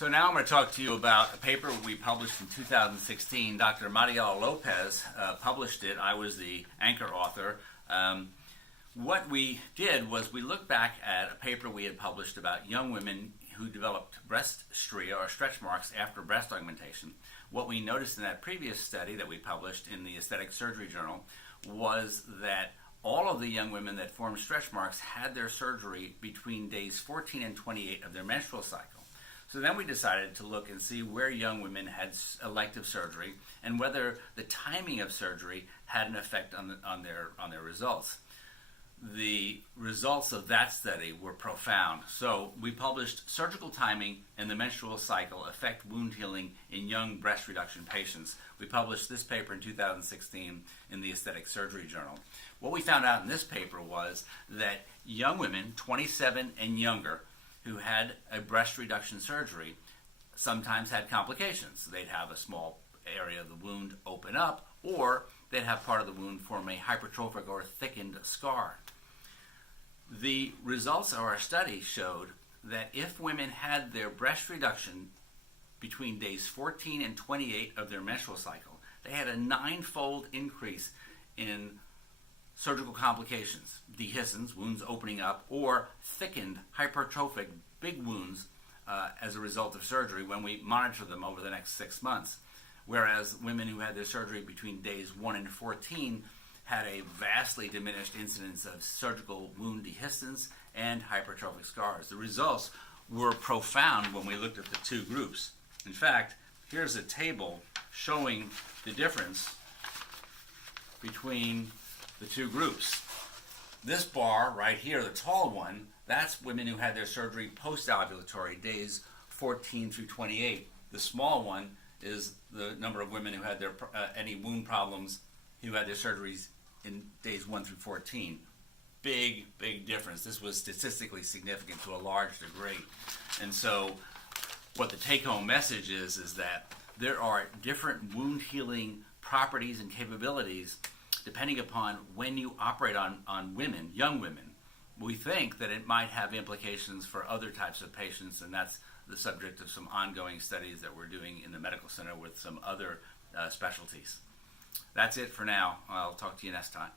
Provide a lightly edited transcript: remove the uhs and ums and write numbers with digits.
So now I'm going to talk to you about a paper we published in 2016. Dr. Mariela Lopez published it. I was the anchor author. What we did was we looked back at a paper we had published about young women who developed breast stria or stretch marks after breast augmentation. What we noticed in that previous study that we published in the Aesthetic Surgery Journal was that all of the young women that formed stretch marks had their surgery between days 14 and 28 of their menstrual cycle. So then we decided to look and see where young women had elective surgery and whether the timing of surgery had an effect on their results. The results of that study were profound. So we published surgical timing and the menstrual cycle affect wound healing in young breast reduction patients. We published this paper in 2016 in the Aesthetic Surgery Journal. What we found out in this paper was that young women, 27 and younger, who had a breast reduction surgery sometimes had complications. They'd have a small area of the wound open up, or they'd have part of the wound form a hypertrophic or thickened scar. The results of our study showed that if women had their breast reduction between days 14 and 28 of their menstrual cycle, they had a 9-fold increase in surgical complications, dehiscence, wounds opening up, or thickened, hypertrophic, big wounds as a result of surgery when we monitor them over the next 6 months. Whereas women who had their surgery between days 1 and 14 had a vastly diminished incidence of surgical wound dehiscence and hypertrophic scars. The results were profound when we looked at the two groups. In fact, here's a table showing the difference between the two groups. This bar right here, the tall one, that's women who had their surgery post-ovulatory, days 14 through 28. The small one is the number of women who had their any wound problems who had their surgeries in days 1 through 14. Big difference. This was statistically significant to a large degree. And so what the take-home message is that there are different wound healing properties and capabilities depending upon when you operate on women, young women. We think that it might have implications for other types of patients, and that's the subject of some ongoing studies that we're doing in the medical center with some other specialties. That's it for now. I'll talk to you next time.